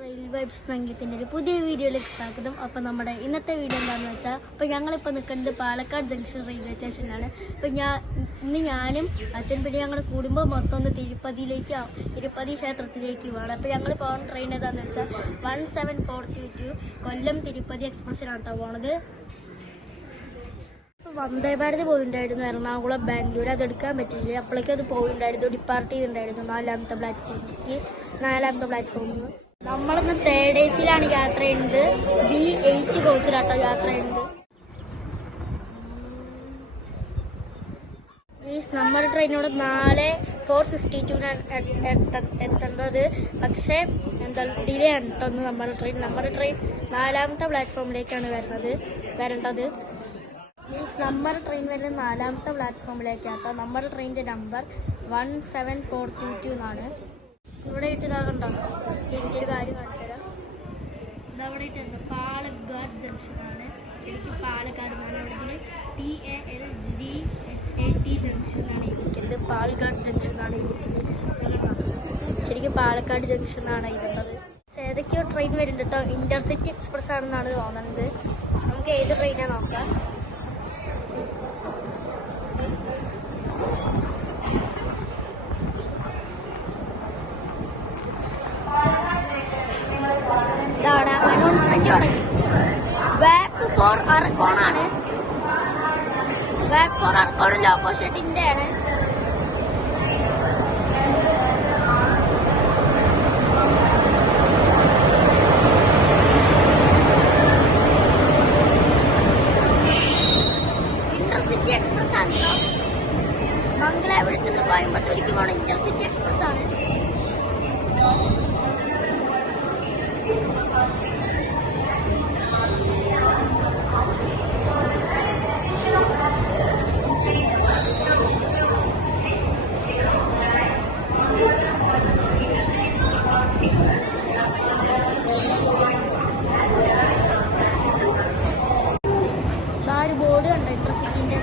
Rail vibes സംഗീതത്തിൻ്റെ ഒരു പുതിയ വീഡിയോയിലേക്ക് സ്വാഗതം. അപ്പോൾ നമ്മുടെ ഇന്നത്തെ വീഡിയോ എന്താണെന്ന് വെച്ചാൽ, അപ്പോൾ ഞങ്ങളിപ്പോൾ നിൽക്കുന്നത് പാലക്കാട് ജംഗ്ഷൻ റെയിൽവേ സ്റ്റേഷനിലാണ്. അപ്പോൾ ഞാനും അച്ഛൻ പിന്നെ ഞങ്ങളുടെ കുടുംബം മൊത്തം ഒന്ന് തിരുപ്പതി ക്ഷേത്രത്തിലേക്ക് പോവാണ്. അപ്പോൾ ഞങ്ങൾ പോകുന്ന ട്രെയിൻ ഏതാണെന്ന് വെച്ചാൽ 1742 കൊല്ലം തിരുപ്പതി എക്സ്പ്രസ്സിലാണ് കേട്ടോ പോണത്. വന്ദേ ഭാരത് പോയിട്ടുണ്ടായിരുന്നു എറണാകുളം ബാംഗ്ലൂർ, അതെടുക്കാൻ പറ്റിയില്ല. അപ്പോഴേക്കും അത് പോയിട്ടുണ്ടായിരുന്നു, ഡിപ്പാർട്ട് ചെയ്തിട്ടുണ്ടായിരുന്നു നാലാമത്തെ പ്ലാറ്റ്ഫോമിൽ. നമ്മളിന്ന് 3rd AC-ലാണ് യാത്ര ചെയ്യുന്നത്. B8 കോച്ചിലാട്ടോ യാത്ര ചെയ്യുന്നത്. നമ്മുടെ ട്രെയിനോട് 4:52 എത്തേണ്ടത്, പക്ഷേ ഡിലേ ആണ് കേട്ടോ നമ്മുടെ ട്രെയിൻ 4ാമത്തെ പ്ലാറ്റ്ഫോമിലേക്കാണ് വരേണ്ടത്. നമ്മുടെ ട്രെയിൻ വരുന്നത് 4ാമത്തെ പ്ലാറ്റ്ഫോമിലേക്കാട്ടോ. നമ്മുടെ ട്രെയിനിൻ്റെ നമ്പർ 17422 എന്നാണ്. ഇവിടെ ഇതാകണ്ടോ, എനിക്കൊരു കാര്യം കാണിച്ചു തരാം. ഇതവിടെ ഇട്ട് പാലക്കാട് ജംഗ്ഷനാണ്, ശരിക്കും പാലക്കാട് എന്നാണ്. ഇവിടെ PALGHAT ജംഗ്ഷനാണ് ഇരിക്കുന്നത്. പാലക്കാട് ജംഗ്ഷനാണ് ഇരിക്കുന്നത്, ശരിക്കും പാലക്കാട് ജംഗ്ഷനാണ് ഇരുന്നത്. ഏതൊക്കെയോ ട്രെയിൻ വരുന്നുണ്ട് കേട്ടോ. ഇന്റർസിറ്റി എക്സ്പ്രസ് ആണെന്നാണ് തോന്നുന്നത്. നമുക്ക് ഏത് ട്രെയിനാണ് നോക്കാം. അനൗൺസ്മെന്റ് തുടങ്ങി. വാപ്പ് ഫോർ അറക്കോണാണ്. വാപ്പ് ഫോർ അറക്കോൺ ലോക്കോ ഷെഡിന്റെ ആണ്. ഇന്റർസിറ്റി എക്സ്പ്രസ് ആണ്. മംഗലാപുരത്ത് നിന്ന് കോയമ്പത്തൂർക്ക് പോണ ഇന്റർസിറ്റി എക്സ്പ്രസ് ആണ്. ഒരു ബോർഡ് കണ്ടോ ഇന്റർസിറ്റിന്റെ.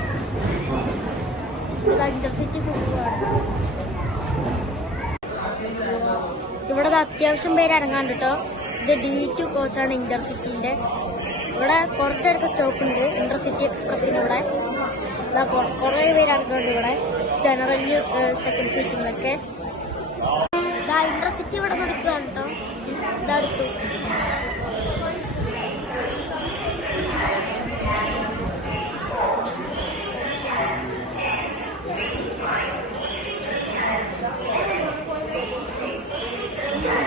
ഇന്റർസിറ്റി പോവുകയാണ്. ഇവിടെ അത്യാവശ്യം പേര് ഇറങ്ങാണ്ട് കേട്ടോ. ഇത് D2 കോച്ചാണ് ഇന്റർസിറ്റിന്റെ. ഇവിടെ കുറച്ചേരൊക്കെ സ്റ്റോപ്പ് ഉണ്ട് ഇന്റർസിറ്റി എക്സ്പ്രസ്സിന്. ഇവിടെ കുറേ പേര് ഇറങ്ങുന്നുണ്ട്. ഇവിടെ ജനറൽ സെക്കൻഡ് സീറ്റിങ്ങിലൊക്കെ. ഇന്റർസിറ്റി ഇവിടെ കൊടുക്കുകയാണ് കേട്ടോ. ഇതടുത്തു.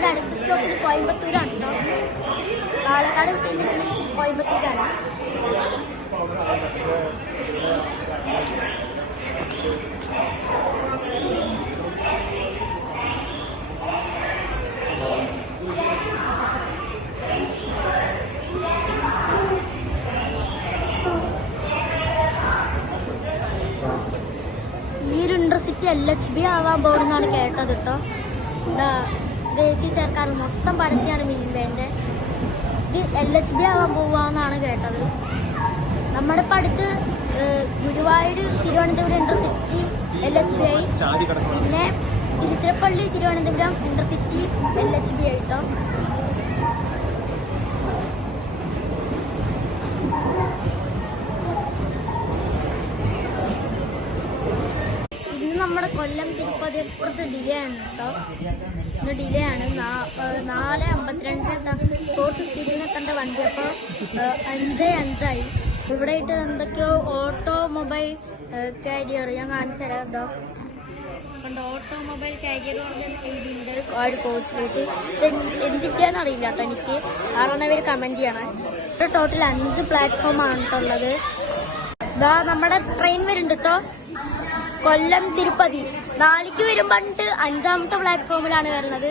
അടുത്ത സ്റ്റോപ്പിൽ കോയമ്പത്തൂരാണ് കേട്ടോ. പാലക്കാട് വിട്ട് കഴിഞ്ഞിട്ട് കോയമ്പത്തൂരാണ്. ഈ ഒരു ഇന്റർസിറ്റി LHB ആവാൻ പോകുന്നതാണ് കേട്ടത് കേട്ടോ. ദേശീയ സർക്കാർ മൊത്തം പരസ്യമാണ് മിനിവേന്റെ. ഇത് LHB ആവാൻ പോവാന്നാണ് കേട്ടത്. നമ്മുടെ ഇപ്പം അടുത്ത് ഗുരുവായൂർ തിരുവനന്തപുരം ഇന്റർസിറ്റി LHB ആയി. പിന്നെ തിരുച്ചിറപ്പള്ളി തിരുവനന്തപുരം ഇന്റർസിറ്റി LHB ആയിട്ടോ. നമ്മുടെ കൊല്ലം തിരുപ്പതി എക്സ്പ്രസ് ഡിലേ ആണ് കേട്ടോ. ഇന്ന് ഡിലേ ആണ്. 4:52 4:50 എത്തേണ്ട വണ്ടി. അപ്പോൾ 5:05 ഇവിടെ ഇട്ട് എന്തൊക്കെയോ ഓട്ടോമൊബൈൽ കാരിയർ ഞാൻ കാണിച്ചു തരാം. എന്തോ കണ്ടോ, ഓട്ടോമൊബൈൽ കാരിയർ എഴുതിയിട്ടുണ്ട് ആ ഒരു കോച്ചിലേക്ക്. ഇത് എന്തിട്ടാന്ന് അറിയില്ല കേട്ടോ എനിക്ക്. കാരണം ഇവർ കമന്റ് ചെയ്യണം. ഇപ്പോൾ ടോട്ടൽ 5 പ്ലാറ്റ്ഫോമാണ് കേട്ടുള്ളത്. ഇതാ നമ്മുടെ ട്രെയിൻ വരുന്നുണ്ട് കേട്ടോ. കൊല്ലം തിരുപ്പതി 4ക്ക് വരും പറഞ്ഞിട്ട് 5ാമത്തെ പ്ലാറ്റ്ഫോമിലാണ് വരുന്നത്.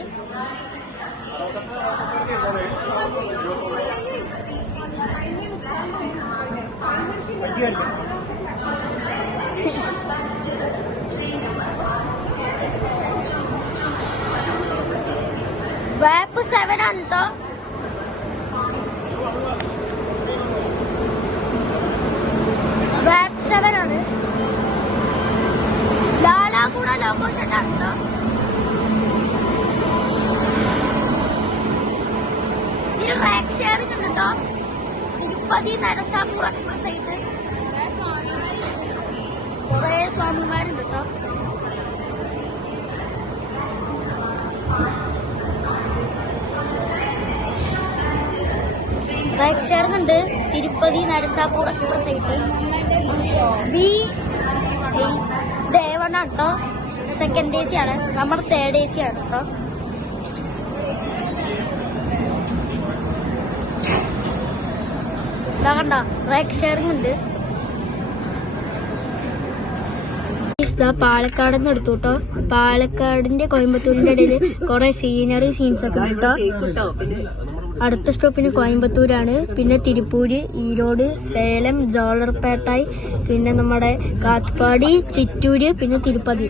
വാപ്പ് 7 ആണ് കേട്ടോ. വാപ്പ് 7 ആണ്. ലാലാഗുഡ ലോക്കോ 5:50 സ്വാമിമാരുണ്ട് കേട്ടോ. തിരുപ്പതി നരസാപൂർ എക്സ്പ്രസ് ആയിട്ട് കുറേ സ്വാമിമാരുണ്ട് കേട്ടോ. റൈറ്റ് ഷെയറുണ്ട് തിരുപ്പതി നരസാപൂർ എക്സ്പ്രസ് ആയിട്ട്. ദേവണ്ണ കേട്ടോ. സെക്കൻഡ് AC ആണ്, നമ്മുടെ തേർഡ് AC ആണ് കേട്ടോ. കണ്ട റൈറ്റ് ഷെയറിംഗ് ഉണ്ട്. പാലക്കാട് നിന്ന് എടുത്തു കേട്ടോ. പാലക്കാടിന്റെ കോയമ്പത്തൂരിന്റെ ഇടയിൽ കുറെ സീനറി സീൻസ് ഒക്കെ ഉണ്ട് കേട്ടോ. അടുത്ത സ്റ്റോപ്പിന് കോയമ്പത്തൂരാണ്. പിന്നെ തിരുപ്പൂര്, ഈരോട്, സേലം, ജോളർപേട്ടായി, പിന്നെ നമ്മുടെ കാത്പാടി, ചിറ്റൂര്, പിന്നെ തിരുപ്പതി.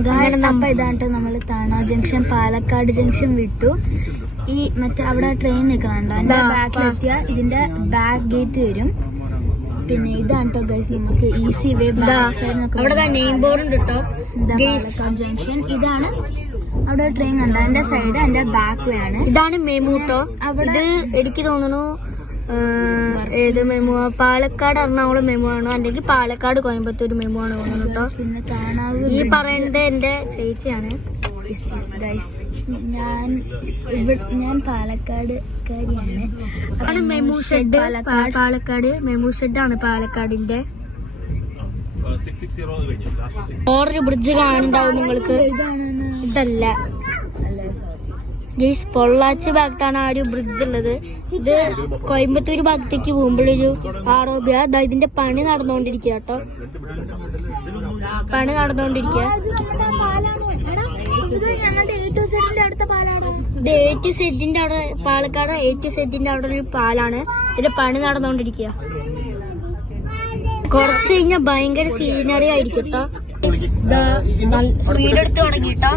ഇതാണ്ട് നമ്മള് താണ ജംഗ്ഷൻ പാലക്കാട് ജംഗ്ഷൻ വിട്ടു. ഈ മറ്റേ അവിടെ ട്രെയിൻ നിൽക്കണുണ്ടോ, അതിന്റെ ബാക്കിലെത്തിയ ഇതിന്റെ ബാക്ക് ഗേറ്റ് വരും. പിന്നെ ഇതാണ് കേട്ടോ ഗൈസ് നമുക്ക് ഈസി വേ നെയിം ബോർഡ് ഉണ്ട് കേട്ടോ. പാലക്കാട് ജംഗ്ഷൻ ഇതാണ്. അവിടെ ട്രെയിൻ കണ്ടോ, അതിന്റെ സൈഡ് അതിന്റെ ബാക്ക് വേ ആണ്. ഇതാണ് മെമു കേട്ടോ. ഇത് എനിക്ക് തോന്നുന്നു ഏത് മെമു, പാലക്കാട് എറണാകുളം മെമു ആണോ അല്ലെങ്കിൽ പാലക്കാട് കോയമ്പത്തൂർ മെമു ആണോ തോന്നുന്നു കേട്ടോ. പിന്നെ കാണാവ് ഈ പറയുന്നത് എന്റെ ചേച്ചിയാണ്. ഞാൻ പാലക്കാടുകാരിയാണ്. MEMU shed, Palakkad MEMU shed ആണ് പാലക്കാടിന്റെ. വേറൊരു ബ്രിഡ്ജ് കാണുന്നുണ്ടാവും നിങ്ങൾക്ക്. ഇതല്ല ഗൈസ്, പൊള്ളാച്ചി ഭാഗത്താണ് ആ ഒരു ബ്രിഡ്ജ് ഉള്ളത്. ഇത് കോയമ്പത്തൂർ ഭാഗത്തേക്ക് പോകുമ്പോഴൊരു ആറോബ്യ. ഇതിന്റെ പണി നടന്നുകൊണ്ടിരിക്കുക കേട്ടോ. പണി നടന്നുകൊണ്ടിരിക്കുക. ഇത് A2Z അവിടെ, പാലക്കാട് A2Z അവിടെ ഒരു പാലാണ്. ഇതിന്റെ പണി നടന്നുകൊണ്ടിരിക്കുക. കുറച്ച് കഴിഞ്ഞാൽ ഭയങ്കര സീനറി ആയിരിക്കും കേട്ടോ. സ്പീഡ് എടുത്ത് തുടങ്ങി കേട്ടോ.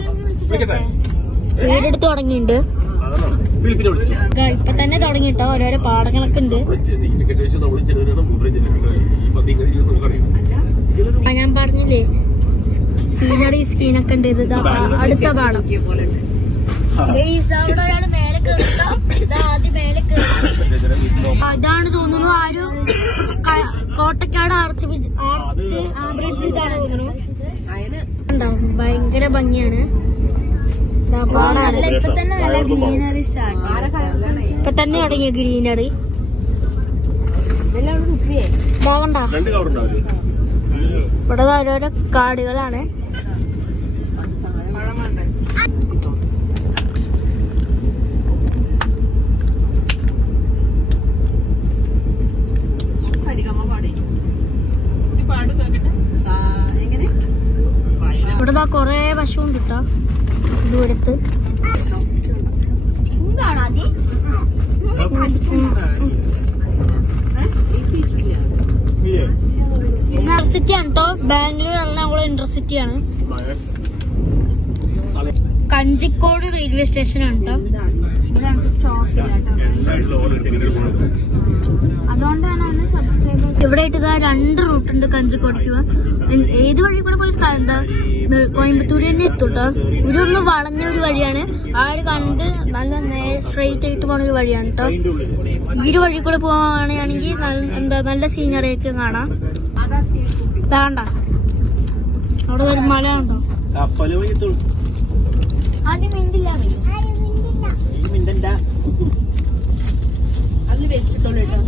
സ്പീഡ് എടുത്ത് തുടങ്ങിയിട്ടുണ്ട്. ഇപ്പൊ തന്നെ തുടങ്ങി കേട്ടോ. ഓരോരോ പാടങ്ങളൊക്കെ ഉണ്ട്. ഞാൻ പറഞ്ഞില്ലേ സീനറി സ്കീനൊക്കെ ഉണ്ട്. ഇത് അടുത്ത പാടം. അവിടെ ഒരാള് മേലെ കയറിട്ടോ. ആദ്യം മേലെ കയറി. ഇതാണ് തോന്നുന്നു ആ ഒരു കോട്ടക്കാട് ആർച്ച് ബ്രിഡ്ജ്. ഇതാണ് തോന്നുന്നു. ഉണ്ടാവും ഭയങ്കര ഭംഗിയാണ്. ഇപ്പൊ തന്നെ തുടങ്ങിയ ഗ്രീനറി. ഇവിടെ ഓരോരോ കാടുകളാണ്. ഇവിടെ കൊറേ പശുണ്ട് കേട്ടോ ദൂരത്ത്. ഇന്റർസിറ്റി ആണ് കേട്ടോ. ബാംഗ്ലൂർ എറണാകുളം ഇന്റർസിറ്റി ആണ്. കഞ്ചിക്കോട് റെയിൽവേ സ്റ്റേഷൻ ആണ് കേട്ടോ. അതുകൊണ്ടാണ് സബ്സ്ക്രൈബേഴ്സ് ഇവിടെ ആയിട്ട് ഇതാ 2 റൂട്ട് ഉണ്ട് കഞ്ചിക്കോടേക്ക്. ഏത് വഴി കൂടെ പോയി എന്താ കോയമ്പത്തൂർ തന്നെ എത്തൂട്ടോ. ഇതൊന്ന് വളഞ്ഞ ഒരു വഴിയാണ്. ആ ഒരു കണ്ട് നല്ല സ്ട്രെയിറ്റ് ആയിട്ട് പോണ ഒരു വഴിയാണ് കേട്ടോ. ഈ ഒരു വഴി കൂടെ പോവാണെങ്കിൽ എന്താ നല്ല സീനറി ഒക്കെ കാണാം. താണ്ട അവിടെ ഒരു മല ഉണ്ടോ. ആദ്യം മിണ്ടില്ല അതിന് വെച്ചിട്ടുള്ളൂ കേട്ടോ.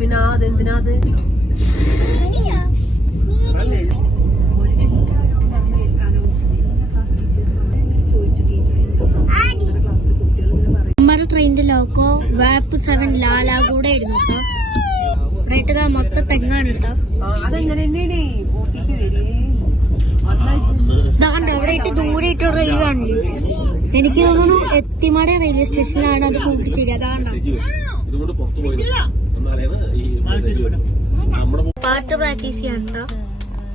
പിന്നെ അതെന്തിനാ അത് ട്രെയിനിന്റെ ലോക്കോ വാപ്പ് 7 ലാലാകൂടെ ആയിരുന്നു കേട്ടോ. ഇവിടെ മൊത്തം തെങ്ങാണ് കേട്ടോ. ഇതാണ്ട് അവിടെ ഇട്ട് ദൂരെ ഇട്ട് റെയിൽവേ കാണില്ലേ. എനിക്ക് തോന്നുന്നു എത്തിമട റെയിൽവേ സ്റ്റേഷനിലാണ് അത് കൂട്ടിച്ചേരി. അതാണ് പാട്ട് പ്രാക്ടീസ് ചെയ്യാൻ കേട്ടോ.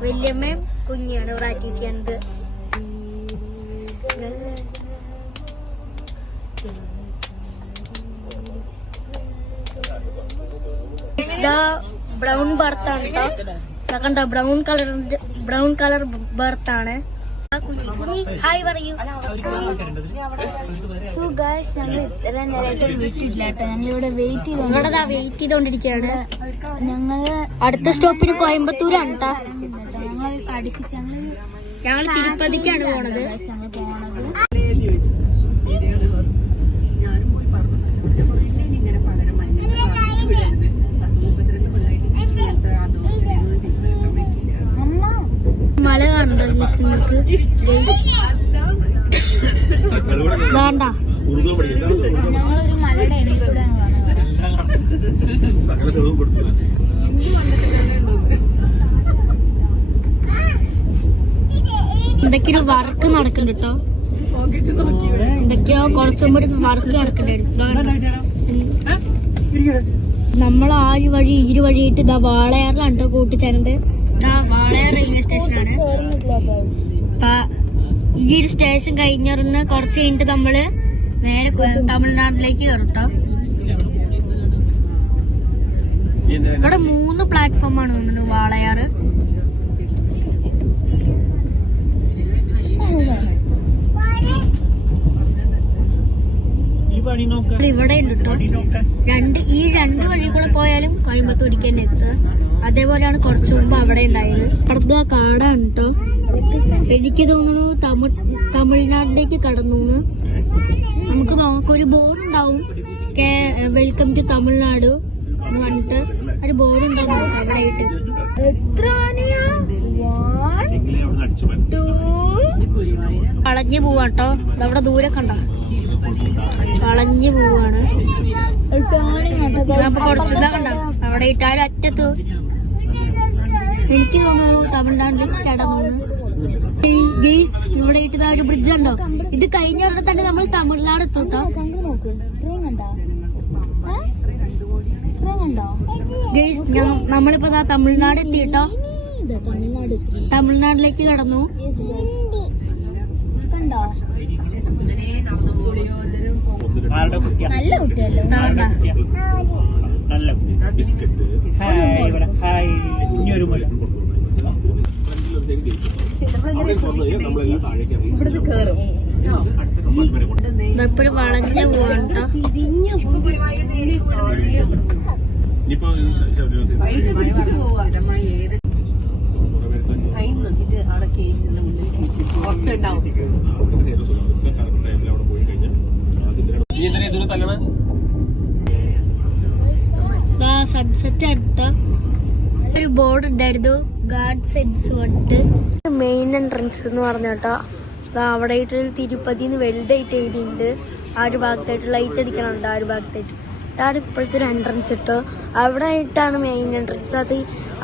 വല്യമ്മയും കുഞ്ഞിയാണ് പ്രാക്ടീസ് ചെയ്യാനത്. ഇതാ ബ്രൗൺ ബർത്ത് ആണ് കേട്ടോ. കണ്ടോ ബ്രൗൺ കളർ ബർത്ത് ആണ്. ഹായ് പറയൂ. സോ ഗൈസ് ഞങ്ങൾ ഇത്ര നേരമായിട്ട് വീട്ടിലില്ല കേട്ടോ. ഞങ്ങളിവിടെ വെയിറ്റ് ചെയ്തോണ്ടിരിക്കുകയാണ്. ഞങ്ങള് അടുത്ത സ്റ്റോപ്പിന് കോയമ്പത്തൂരാണ് കേട്ടോ. ഞങ്ങൾ അടുപ്പിച്ച് ഞങ്ങൾ തിരുപ്പതിക്കാണ് പോണത്. ഞങ്ങൾ പോണത് മല കാണുന്നുണ്ടോ നിങ്ങൾക്ക്? വേണ്ട, ഞങ്ങളൊരു മലയുടെ ഇടയിൽ കൂടെയാണ് പോകുന്നത്. എന്തൊക്കെയോ വർക്ക് നടക്കുന്നുണ്ട് കേട്ടോ. എന്തൊക്കെയോ കുറച്ചും കൂടി വർക്ക് നടക്കണ്ടായിരുന്നു. നമ്മൾ ഇരുവഴിയിട്ട് ഇതാ വാളയാറിലാണ് കേട്ടോ കൂട്ടിച്ചേരുന്നത്. വാളയാർ റെയിൽവേ സ്റ്റേഷനാണ്. അപ്പൊ ഈ ഒരു സ്റ്റേഷൻ കഴിഞ്ഞറിന് കുറച്ച് കഴിഞ്ഞിട്ട് നമ്മള് നേരെ തമിഴ്നാട്ടിലേക്ക് കയറും കേട്ടോ. ഇവിടെ 3 പ്ലാറ്റ്ഫോമാണ് തോന്നുന്നു വാളയാറ്. ഇവിടെ ഉണ്ട് കേട്ടോ. ഈ രണ്ട് വഴി കൂടെ പോയാലും കോയമ്പത്തൂരിക്ക് തന്നെ എത്തുക. അതേപോലെയാണ് കുറച്ചു മുമ്പ് അവിടെ ഉണ്ടായത്. അവിടുത്തെ കാടാണ് കേട്ടോ. എനിക്ക് തോന്നുന്നു തമിഴ്നാട്ടിലേക്ക് കടന്നു. നമുക്ക് നോക്കാം, ഒരു ബോർഡ് ഉണ്ടാവും, വെൽക്കം ടു തമിഴ്നാട് എന്ന് പറഞ്ഞിട്ട് ഒരു ബോർഡ് ഉണ്ടാവും അവിടെ ആയിട്ട്. വളഞ്ഞു പോവാട്ടോ. അവിടെ ദൂരെ കണ്ട വളഞ്ഞു പോവാണ്. അപ്പൊ കുറച്ചിതാ കണ്ട അവിടെ ഇട്ടാലും അറ്റത്ത്. എനിക്ക് തോന്നുന്നു തമിഴ്നാട്ടിൽ കിടന്നു. ഇവിടെ ഇട്ടതാ ഒരു ബ്രിഡ്ജ് ഉണ്ടോ. ഇത് കഴിഞ്ഞ ഉടനെ തന്നെ നമ്മൾ തമിഴ്നാട് എത്തുട്ടോ. ഗെയ്സ് നമ്മളിപ്പോ തമിഴ്നാട് എത്തിട്ടോ. തമിഴ്നാട്ടിലേക്ക് കടന്നു. നല്ല കുട്ടിയല്ലോ. ഇപ്പോഴും വളഞ്ഞ പോവാട്ടോ. സൺസെറ്റ് ആയിട്ട് ഒരു ബോർഡ് ഉണ്ടായിരുന്നു, ഗാർഡ് സെറ്റ്സ് പറഞ്ഞിട്ട്. മെയിൻ എൻട്രൻസ് എന്ന് പറഞ്ഞോട്ടോ. അവിടെ ആയിട്ട് തിരുപ്പതിന്ന് വലുതായിട്ട് എഴുതിയിട്ടുണ്ട്. ആ ഒരു ഭാഗത്തായിട്ട് ലൈറ്റ് അടിക്കണുണ്ട്. ആ ഒരു ഭാഗത്തായിട്ട് അതാണ് ഇപ്പോഴത്തെ ഒരു എൻട്രൻസ് കേട്ടോ. അവിടെ ആയിട്ടാണ് മെയിൻ എൻട്രൻസ്. അത്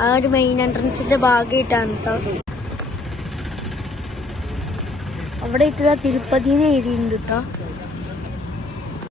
ആ ഒരു മെയിൻ എൻട്രൻസിന്റെ ഭാഗമായിട്ടാണ് കേട്ടോ. അവിടെ ആയിട്ട് തിരുപ്പതിന്ന് എഴുതിയിട്ടുണ്ട് കേട്ടോ.